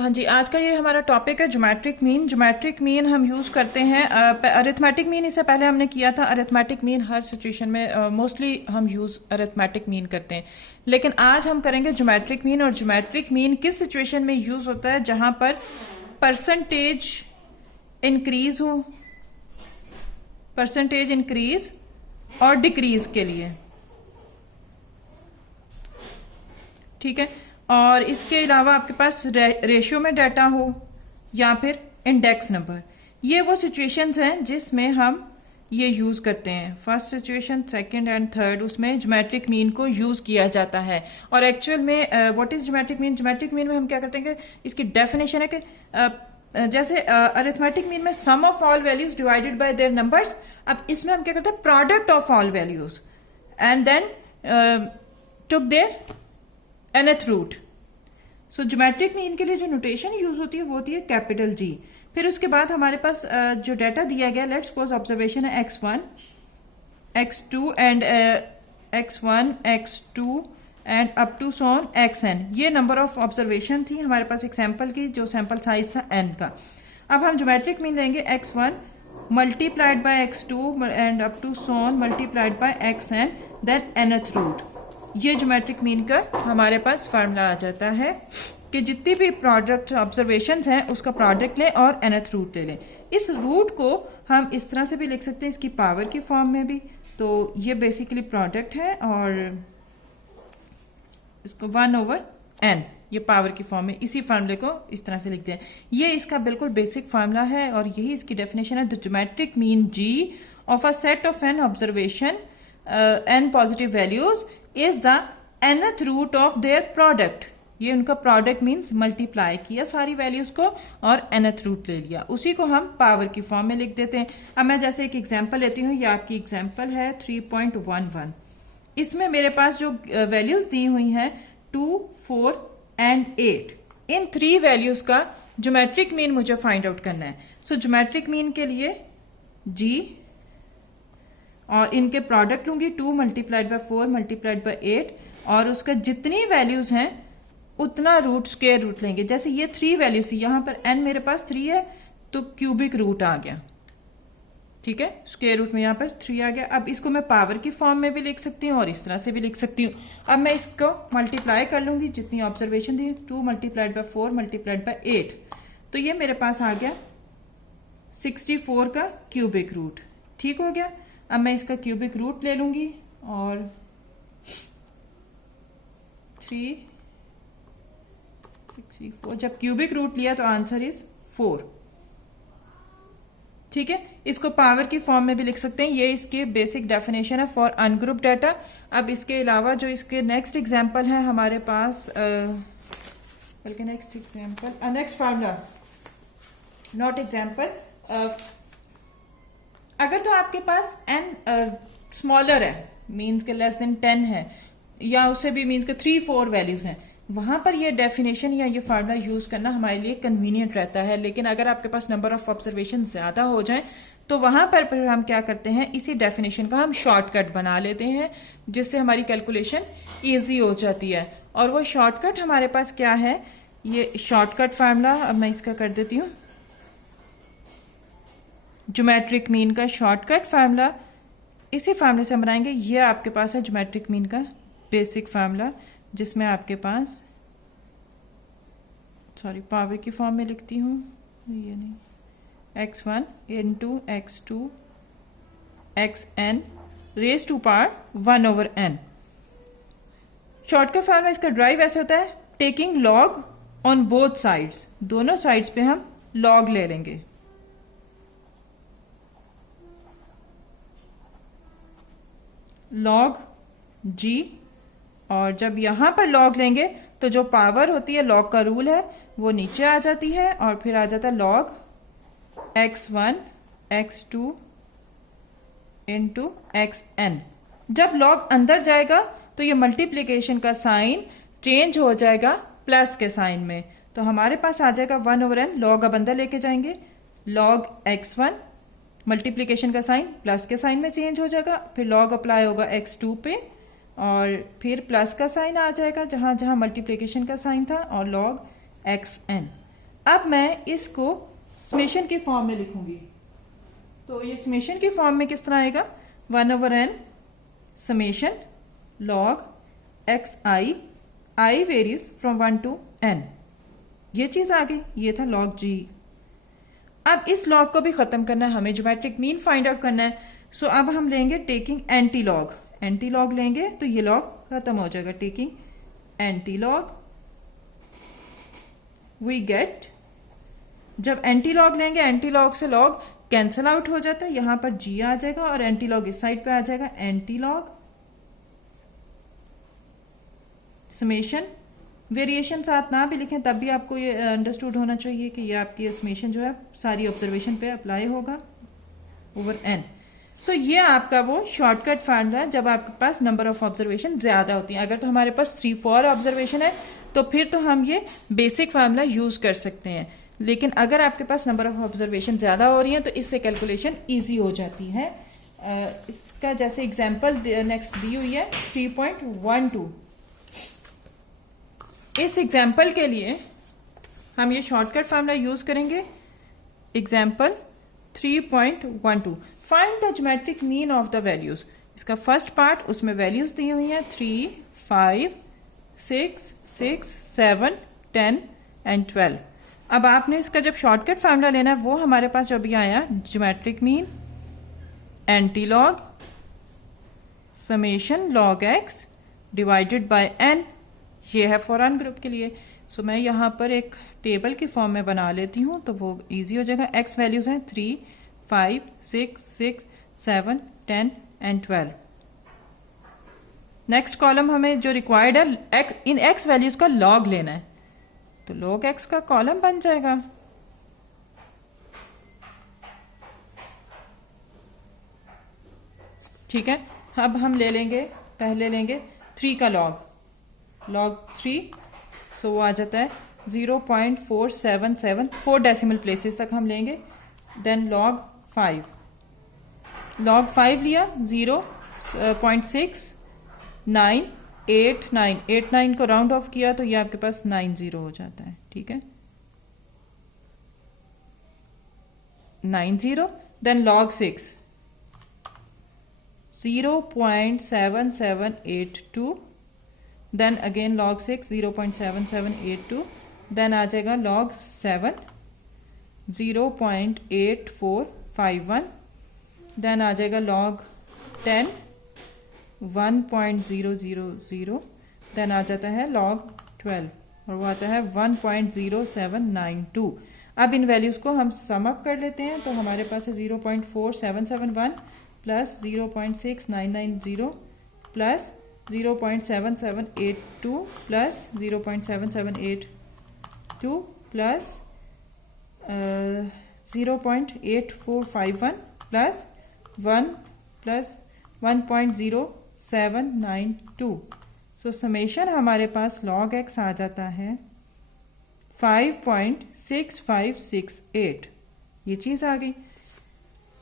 हाँ जी, आज का ये हमारा टॉपिक है ज्योमेट्रिक मीन। ज्योमेट्रिक मीन हम यूज करते हैं, अरिथमेटिक मीन इससे पहले हमने किया था। अरिथमेटिक मीन हर सिचुएशन में मोस्टली हम यूज अरिथमेटिक मीन करते हैं, लेकिन आज हम करेंगे ज्योमेट्रिक मीन। और ज्योमेट्रिक मीन किस सिचुएशन में यूज होता है? जहां पर परसेंटेज इंक्रीज हो, परसेंटेज इंक्रीज और डिक्रीज के लिए, ठीक है। और इसके अलावा आपके पास रेशियो में डाटा हो या फिर इंडेक्स नंबर। ये वो सिचुएशंस हैं जिसमें हम ये यूज करते हैं। First situation, second and third, उसमें ज्योमेट्रिक मीन को यूज किया जाता है। और एक्चुअल में what is geometric mean? Geometric mean में हम क्या करते हैं कि इसकी डेफिनेशन है कि जैसे अरिथमेटिक मीन में sum of all values divided by their numbers. अब इसमें हम क्या करते हैं? Product of all values and then took their nth root. So geometric mean के लिए जो नोटेशन यूज होती है वो होती है कैपिटल जी। फिर उसके बाद हमारे पास जो डाटा दिया गया, लेट्स सपोज ऑब्जर्वेशन है x1, x2 and x1, x2 and up to so on xn। ये नंबर ऑफ ऑब्जर्वेशन थी हमारे पास एक सैंपल की, जो सैंपल साइज था n का। अब हम ज्योमेट्रिक मीन लेंगे x1 multiplied by x2 and up to so on multiplied by xn then nth root. ये ज्योमेट्रिक मीन का हमारे पास फार्मूला आ जाता है कि जितनी भी प्रोडक्ट ऑब्जर्वेशंस हैं उसका प्रोडक्ट लें और nth रूट ले लें। इस रूट को हम इस तरह से भी लिख सकते हैं, इसकी पावर की फॉर्म में भी। तो ये बेसिकली प्रोडक्ट है और इसको 1/n ये पावर की फॉर्म में, इसी फार्मूले को इस तरह से लिखते हैं। ये इसका बिल्कुल बेसिक फार्मूला है और यही इसकी डेफिनेशन है। The geometric mean g of a set of n observation n positive values is the nth root of their product. ये उनका प्रोडक्ट मीन्स मल्टीप्लाई किया सारी वैल्यूज को और nth रूट ले लिया, उसी को हम पावर की फॉर्म में लिख देते हैं। अब मैं जैसे एक एग्जांपल लेती हूँ, ये आपकी एग्जांपल है 3.11। इसमें मेरे पास जो वैल्यूज दी हुई हैं 2, 4 एंड 8, इन 3 वैल्यूज का ज्योमेट्रिक मीन मुझे फाइंड आउट करना है। सो ज्योमेट्रिक मीन के लिए जी और इनके प्रोडक्ट लूंगी 2 मल्टीप्लाइड बाय 4 मल्टीप्लाइड बाय 8 और उसका जितनी वैल्यूज हैं उतना रूट, स्क्वायर रूट लेंगे। जैसे ये 3 वैल्यूज थी, यहां पर n मेरे पास 3 है तो क्यूबिक रूट आ गया, ठीक है। स्क्वायर रूट में यहां पर 3 आ गया। अब इसको मैं पावर की फॉर्म में भी लिख सकती हूँ और इस तरह से भी लिख सकती हूँ। अब मैं इसको मल्टीप्लाई कर लूंगी, जितनी ऑब्जर्वेशन थी 2 मल्टीप्लाइड बाय 4 मल्टीप्लाइड बाय 8, तो ये मेरे पास आ गया 64 का क्यूबिक रूट, ठीक हो गया। अब मैं इसका क्यूबिक रूट ले लूंगी और 364, जब क्यूबिक रूट लिया तो आंसर इज 4, ठीक है। इसको पावर की फॉर्म में भी लिख सकते हैं। ये इसकी बेसिक डेफिनेशन है फॉर अनग्रुप डाटा। अब इसके अलावा जो इसके नेक्स्ट एग्जांपल है हमारे पास, बल्कि next example, next formula, not example. अगर तो आपके पास n स्मॉलर है, मीन्स के लेस देन 10 है, या उससे भी मीन्स के 3-4 वैल्यूज हैं, वहां पर ये डेफिनेशन या ये फार्मूला यूज करना हमारे लिए कन्वीनियंट रहता है। लेकिन अगर आपके पास नंबर ऑफ ऑब्जर्वेशन ज्यादा हो जाए तो वहां पर फिर हम क्या करते हैं, इसी डेफिनेशन का हम शॉर्टकट बना लेते हैं, जिससे हमारी कैलकुलेशन ईजी हो जाती है। और वो शॉर्टकट हमारे पास क्या है, ये शॉर्टकट फार्मूला, अब मैं इसका कर देती हूँ। ज्योमेट्रिक मीन का शॉर्टकट फार्मूला इसी फार्मूले से हम बनाएंगे। ये आपके पास है ज्योमेट्रिक मीन का बेसिक फार्मूला, जिसमें आपके पास, सॉरी पावर की फॉर्म में लिखती हूँ, ये नहीं, x1 into x2 xn raise to power 1/n। Shortcut formula इसका ड्राइव ऐसे होता है, taking log on both sides, दोनों साइड्स पे हम लॉग ले लेंगे। लॉग जी, और जब यहां पर लॉग लेंगे तो जो पावर होती है, लॉग का रूल है, वो नीचे आ जाती है और फिर आ जाता है log x1 x2 into xn। जब लॉग अंदर जाएगा तो ये मल्टीप्लीकेशन का साइन चेंज हो जाएगा प्लस के साइन में, तो हमारे पास आ जाएगा 1/n। लॉग अब अंदर लेके जाएंगे, लॉग x1 मल्टीप्लीकेशन का साइन प्लस के साइन में चेंज हो जाएगा, फिर लॉग अप्लाई होगा x2 पे और फिर प्लस का साइन आ जाएगा जहां जहां मल्टीप्लिकेशन का साइन था और लॉग xn। अब मैं इसको समेशन के फॉर्म में लिखूंगी। तो ये समेशन के फॉर्म में किस तरह आएगा, 1/n summation log xi, i varies from 1 to n। ये चीज आ गई, ये था log g। अब इस log को भी खत्म करना है, हमें ज्योमेट्रिक मीन फाइंड आउट करना है। सो अब हम लेंगे taking anti log, anti log लेंगे तो ये लॉग खत्म हो जाएगा। Taking anti log we get, जब एंटी लॉग लेंगे एंटी लॉग से लॉग कैंसल आउट हो जाता है, यहां पर जी आ जाएगा और एंटी लॉग इस साइड पे आ जाएगा। एंटी लॉग समेशन, वेरिएशन साथ ना भी लिखें तब भी आपको ये अंडरस्टूड होना चाहिए कि ये आपकी समेशन जो है सारी ऑब्जर्वेशन पे अप्लाई होगा ओवर एन। सो ये आपका वो शॉर्टकट फार्मूला है जब आपके पास नंबर ऑफ ऑब्जर्वेशन ज्यादा होती है। अगर तो हमारे पास 3-4 ऑब्जर्वेशन है तो फिर तो हम ये बेसिक फार्मूला यूज कर सकते हैं, लेकिन अगर आपके पास नंबर ऑफ ऑब्जर्वेशन ज्यादा हो रही है तो इससे कैलकुलेशन इजी हो जाती है। इसका जैसे एग्जांपल नेक्स्ट दी हुई है 3.12। इस एग्जाम्पल के लिए हम ये शॉर्टकट फार्मूला यूज करेंगे। Example 3.12, find the geometric mean of the values. इसका फर्स्ट पार्ट, उसमें वैल्यूज दी हुई हैं 3, 5, 6, 6, 7, 10 एंड 12। अब आपने इसका जब शॉर्टकट फार्मूला लेना है वो हमारे पास जो अभी आया, geometric mean anti log summation log x divided by n, ये है फॉर n ग्रुप के लिए। सो मैं यहां पर एक टेबल की फॉर्म में बना लेती हूं तो वो इजी हो जाएगा। x वैल्यूज हैं 3, 5, 6, 6, 7, 10 एंड 12। नेक्स्ट कॉलम हमें जो रिक्वायर्ड है इन x वैल्यूज का log लेना है, तो log x का कॉलम बन जाएगा। ठीक है, अब हम ले लेंगे, पहले लेंगे 3 का log 3। सो वो आ जाता है 0.477, 4 डेसिमल प्लेसेस तक हम लेंगे। देन log 5 लिया 0.6989 को राउंड ऑफ किया तो ये आपके पास 90 हो जाता है। ठीक है, 90। Then log 6 0.7782, then again log 6 0.7782, then आ जाएगा log 7 0.8451, देन आ जाएगा log 10 1.000, देन आ जाता है log 12 और वो आता है 1.0792। अब इन वैल्यूज को हम सम अप कर लेते हैं तो हमारे पास है 0.4771 plus 0.6990 plus 0.7782 plus 0.7782 plus 0.8451 plus 1 plus 1.0792। सो समेशन हमारे पास log x आ जाता है 5.6568। ये चीज आ गई।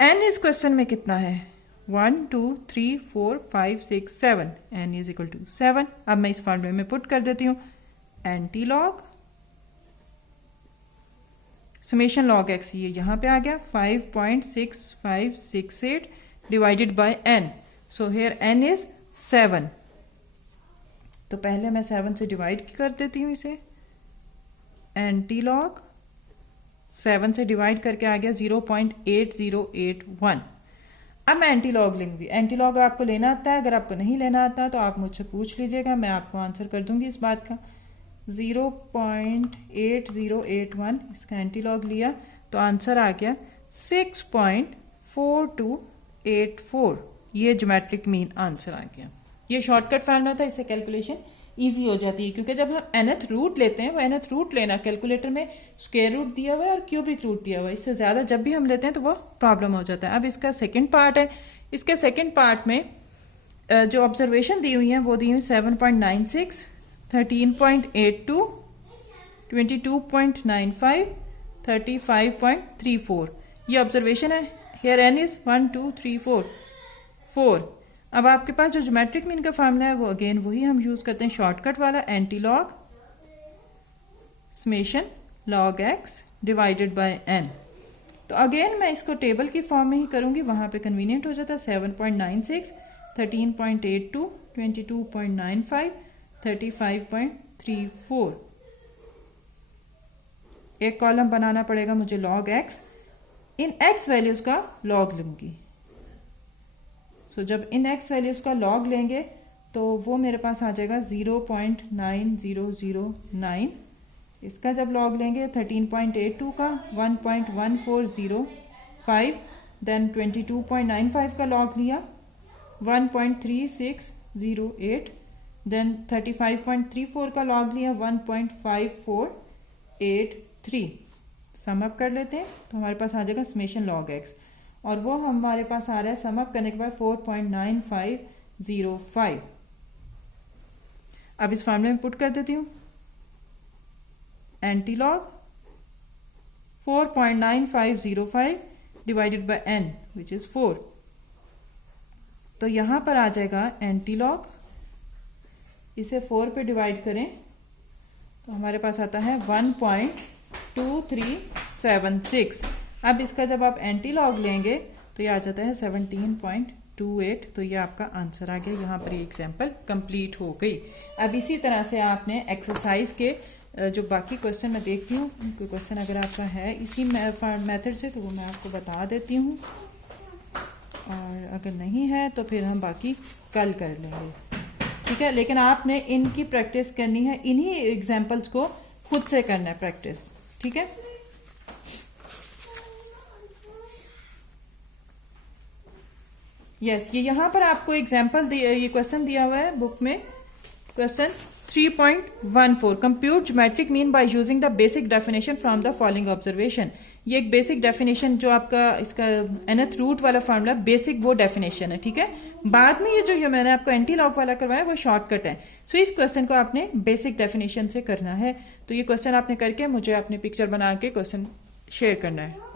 n इस क्वेश्चन में कितना है, 1 2 3 4 5 6 7, n इज इक्वल टू 7। अब मैं इस फॉर्मूले में पुट कर देती हूं anti log summation log x, ये यहां पे आ गया 5.6568 divided by n। So here n is 7। तो पहले मैं 7 से डिवाइड कर देती हूं इसे। एंटी लॉग 7 से डिवाइड करके आ गया 0.8081। अब मैं एंटी लॉग लूंगी। एंटी लॉग आपको लेना आता है, अगर आपको नहीं लेना आता तो आप मुझसे पूछ लीजिएगा, मैं आपको आंसर कर दूंगी इस बात का। 0.8081 इसका एंटी लॉग लिया तो आंसर आ गया 6.4284। ये ज्योमेट्रिक मीन आंसर आ गया। ये शॉर्टकट फार्मूला था, इससे कैलकुलेशन इजी हो जाती है, क्योंकि जब हम nth रूट लेते हैं वो nth रूट लेना, कैलकुलेटर में स्क्वायर रूट दिया हुआ है और क्यूबिक रूट दिया हुआ है, इससे ज्यादा जब भी हम लेते हैं तो वो प्रॉब्लम हो जाता है। अब इसका सेकंड पार्ट है। इसके सेकंड पार्ट में जो ऑब्जर्वेशन दी हुई है वो दी हुई 7.96, 13.82, 22.95, 35.34। ये ऑब्जर्वेशन है। Here n is 1 2 3 4। अब आपके पास जो ज्योमेट्रिक मीन का फार्मूला है वो अगेन वही हम यूज करते हैं, शॉर्टकट वाला, anti log summation log x divided by n। तो अगेन मैं इसको टेबल की फॉर्म में ही करूंगी, वहां पे कन्वीनियंट हो जाता है। 7.96, 13.82, 22.95, 35.34। एक कॉलम बनाना पड़ेगा मुझे log x, इन x वैल्यूज का log लूंगी। जब इन x वैल्यूज का log लेंगे तो वो मेरे पास आ जाएगा 0.9009। इसका जब log लेंगे 13.82 का 1.1405, देन 22.95 का log लिया 1.3608, देन 35.34 का log लिया 1.5483। सम अप कर लेते हैं तो हमारे पास आ जाएगा समेशन log x, और वो हमारे पास आ रहा है सम अप करने के बाद 4.9505। अब इस फॉर्मूले में पुट कर देती हूं, anti log 4.9505 divided by n which is 4। तो यहां पर आ जाएगा एंटी लॉग, इसे 4 पे डिवाइड करें तो हमारे पास आता है 1.2376। अब इसका जब आप एंटी लॉग लेंगे तो ये आ जाता है 17.28। तो ये आपका आंसर आ गया। यहाँ पर ये एग्जाम्पल कंप्लीट हो गई। अब इसी तरह से आपने एक्सरसाइज के जो बाकी क्वेश्चन मैं देखती हूँ, कोई क्वेश्चन अगर आपका है इसी मेथड से तो वो मैं आपको बता देती हूँ, और अगर नहीं है तो फिर हम बाकी कल कर लेंगे, ठीक है। लेकिन आपने इनकी प्रैक्टिस करनी है, इन्हीं एग्जाम्पल्स को खुद से करना है प्रैक्टिस, ठीक है। यस, ये यहां पर आपको एग्जाम्पल ये क्वेश्चन दिया हुआ है बुक में, question 3.14 compute geometric mean by using the basic definition from the following observation. ये एक बेसिक डेफिनेशन जो आपका इसका nth रूट वाला फॉर्मूला बेसिक वो डेफिनेशन है, ठीक है। बाद में ये जो मैंने आपको एंटी लॉग वाला करवाया वो शॉर्टकट है। सो इस क्वेश्चन को आपने बेसिक डेफिनेशन से करना है। तो ये क्वेश्चन आपने करके मुझे अपनी पिक्चर बना के क्वेश्चन शेयर करना है।